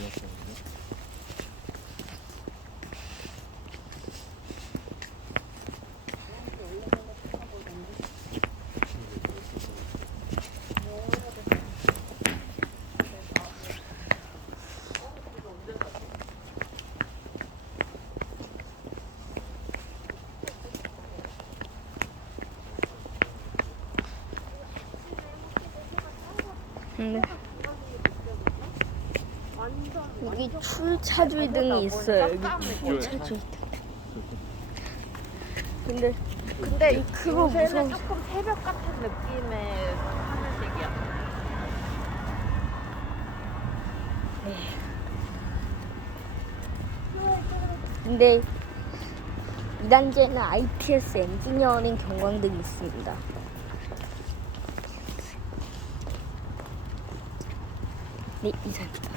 지었거든요. 네. 여기 출차주의 등이 있어요. 여기 출차주의 등. 근데 근데 그거 무서워. 조금 새벽 같은 느낌의 하늘색이야. 근데 2단계는 ITS 엔지니어링 경광등이 있습니다. 네, 이상입니다.